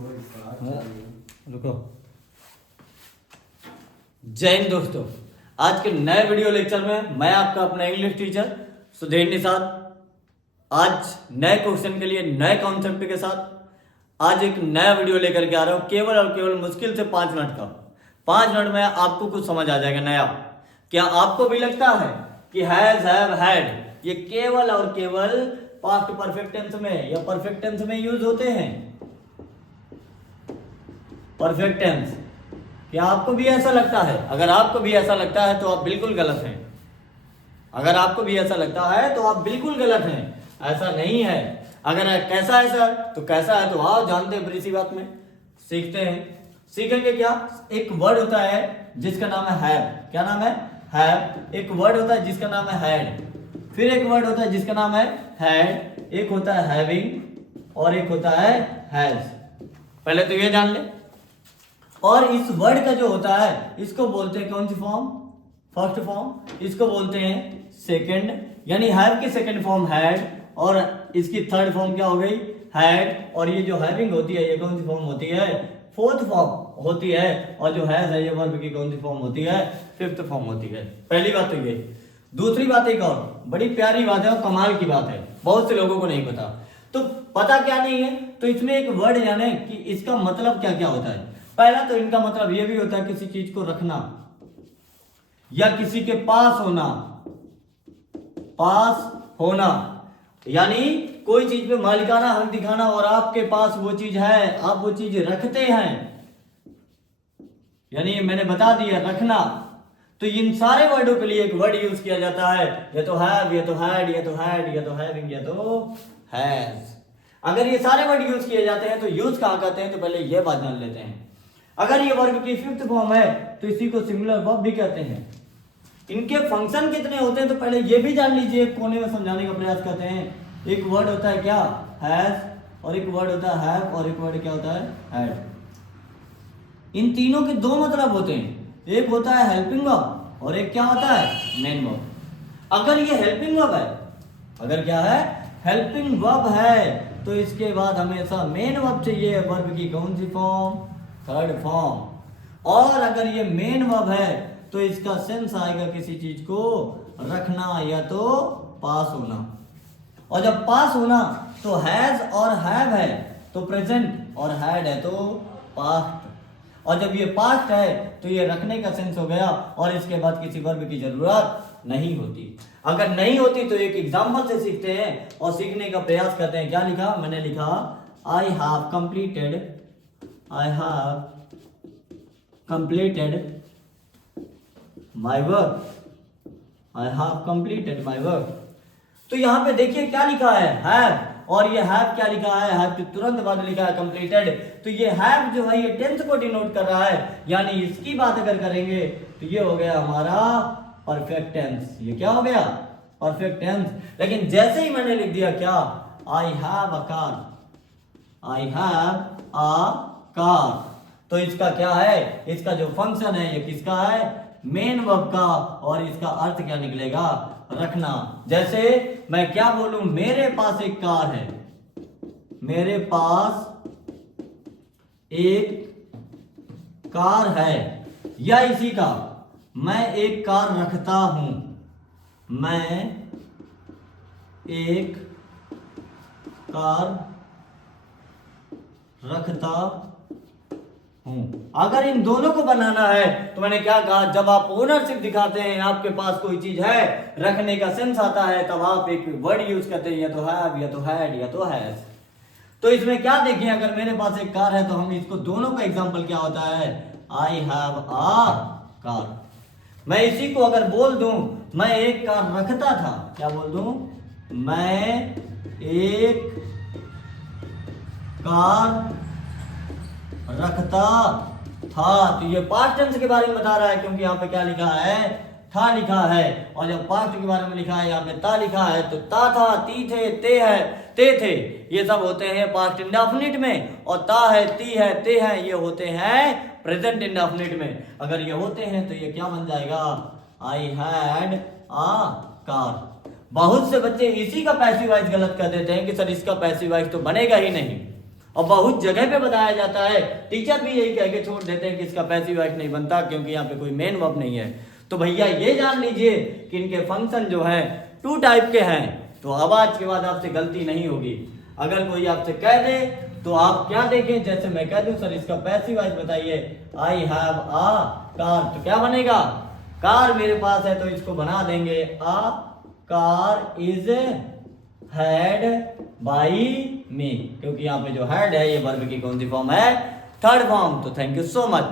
रुको। जय हिंद दोस्तों, आज के नए वीडियो लेक्चर में मैं आपका अपना इंग्लिश टीचर सुधीर निषाद आज नए क्वेश्चन के लिए नए कॉन्सेप्ट के साथ आज एक नया वीडियो लेकर के आ रहा हूं। केवल और केवल मुश्किल से 5 मिनट का। 5 मिनट में आपको कुछ समझ आ जाएगा नया। क्या आपको भी लगता है कि हैज, हैव, हैड ये केवल और केवल पास्ट परफेक्ट टेंस में या परफेक्ट टेंस में यूज होते हैं? परफेक्ट टेंस, क्या आपको भी ऐसा लगता है? अगर आपको भी ऐसा लगता है तो आप बिल्कुल गलत हैं। अगर आपको भी ऐसा लगता है तो आप बिल्कुल गलत हैं। ऐसा नहीं है। अगर कैसा है सर, तो कैसा है तो आओ जानते हैं। फिर इसी बात में सीखते हैं। सीखेंगे क्या? एक वर्ड होता है जिसका नाम है हैव। क्या नाम है? हैव। एक वर्ड होता है जिसका नाम है हैड। फिर एक वर्ड होता है जिसका नाम है हैड। एक होता है हैविंग और एक होता है हैज। पहले तो ये जान ले। और इस वर्ड का जो होता है इसको बोलते हैं कौन सी फॉर्म? First form. इसको बोलते हैं सेकंड, यानी हैव की सेकंड फॉर्म हैड और इसकी थर्ड फॉर्म क्या हो गई? हैड। और ये जो हैविंग होती है ये कौन सी फॉर्म होती है? फोर्थ फॉर्म होती है। और जो हैज है ये वर्ब की कौन सी फॉर्म होती है? फिफ्थ फॉर्म होती है। पहली बात तो ये। दूसरी बात एक और बड़ी प्यारी बात है और कमाल की बात है, बहुत से लोगों को नहीं पता। तो पता क्या नहीं है तो इसमें एक वर्ड जाने कि इसका मतलब क्या क्या होता है। पहला तो इनका मतलब यह भी होता है किसी चीज को रखना या किसी के पास होना। पास होना यानी कोई चीज पे मालिकाना हक दिखाना और आपके पास वो चीज है, आप वो चीज रखते हैं, यानी मैंने बता दिया रखना। तो इन सारे वर्डों के लिए एक वर्ड यूज किया जाता है, या तो हैव, या तो हैड, या तो हैड, या तो हैविंग, या तो हैज। अगर ये सारे वर्ड यूज किए जाते हैं तो यूज कहाँ करते हैं तो पहले ये बात जान लेते हैं। अगर ये वर्ब की फिफ्थ फॉर्म है तो इसी को सिंगुलर वर्ब भी कहते हैं। इनके फंक्शन कितने होते हैं तो पहले ये भी जान लीजिए, कोने में समझाने का प्रयास करते हैं। एक वर्ड होता है क्या? हैज। और एक वर्ड होता है हैव और एक वर्ड क्या होता है? हैड। इन तीनों के दो मतलब होते हैं। एक होता है हेल्पिंग वर्ब और एक क्या होता है? Main verb. अगर ये हेल्पिंग वर्ब है, अगर क्या है? हेल्पिंग वर्ब है तो इसके बाद हमेशा मेन वर्ब चाहिए। वर्ब की कौन सी फॉर्म? Third form. और अगर ये मेन वर्ब है तो इसका सेंस आएगा किसी चीज को रखना या तो पास होना। और जब पास होना तो हैज और हैव है तो प्रेजेंट और हैड है तो पास्ट। और जब ये पास्ट है तो ये रखने का सेंस हो गया और इसके बाद किसी वर्ब की जरूरत नहीं होती। अगर नहीं होती तो एक एग्जांपल से सीखते हैं और सीखने का प्रयास करते हैं। क्या लिखा? मैंने लिखा I have completed my work. I have completed my work. तो यहां पे देखिए क्या लिखा है? हैव। और ये हैव क्या लिखा है? हैव के तुरंत बाद लिखा है कंप्लीटेड। तो ये हैव जो है ये टेंस को डिनोट कर रहा है, यानी इसकी बात अगर करेंगे तो ये हो गया हमारा परफेक्ट टेंस। ये क्या हो गया? Perfect tense. लेकिन जैसे ही मैंने लिख दिया क्या? I have a car. I have a car. तो इसका क्या है? इसका जो फंक्शन है ये किसका है? मेन वर्ब का। और इसका अर्थ क्या निकलेगा? रखना। जैसे मैं क्या बोलूं? मेरे पास एक कार है। मेरे पास एक कार है। या इसी का मैं एक कार रखता हूं। मैं एक कार रखता हूं। अगर इन दोनों को बनाना है तो मैंने क्या कहा? जब आप ओनरशिप दिखाते हैं, आपके पास कोई चीज है, रखने का सेंस आता है, तब आप एक वर्ड यूज करते हैं, या तो हैव, या तो हैड, या तो हैज। तो इसमें क्या देखिए, अगर मेरे पास एक कार है तो हम इसको दोनों का एग्जांपल क्या होता है? आई हैव अ कार। मैं इसी को अगर बोल दूं मैं एक कार रखता था, क्या बोल दूं? मैं एक कार रखता था। तो ये पास्ट टेंस के बारे में बता रहा है, क्योंकि यहाँ पे क्या लिखा है? था लिखा है। और जब पास्ट के बारे में लिखा है यहाँ पे ता लिखा है तो ता था, ती थे, ते है, ते थे, ये सब होते हैं पास्ट इंडेफिनिट में। और ता है, ती है, ते है, ये होते हैं प्रेजेंट इंडेफिनिट में। अगर ये होते हैं तो ये क्या बन जाएगा? I had a car. बहुत से बच्चे इसी का पैसिव वॉइस गलत कर देते हैं कि सर इसका पैसिव वॉइस तो बनेगा ही नहीं। और बहुत जगह पे बताया जाता है, टीचर भी यही कह के छोड़ देते हैं कि इसका पैसिव वॉइस नहीं बनता क्योंकि यहाँ पे कोई मेन वर्ब नहीं है। तो भैया ये जान लीजिए कि इनके फंक्शन जो है 2 टाइप के हैं। तो अब आज के बाद आपसे गलती नहीं होगी। अगर कोई आपसे कह दे तो आप क्या देखें, जैसे मैं कह दूं सर इसका पैसिव वॉइस बताइए, आई हैव अ कार, तो क्या बनेगा, कार मेरे पास है, तो इसको बना देंगे a car is had by me, क्योंकि यहाँ पे जो हैड है ये वर्ब की कौन सी फॉर्म है, 3rd फॉर्म। तो थैंक यू सो मच।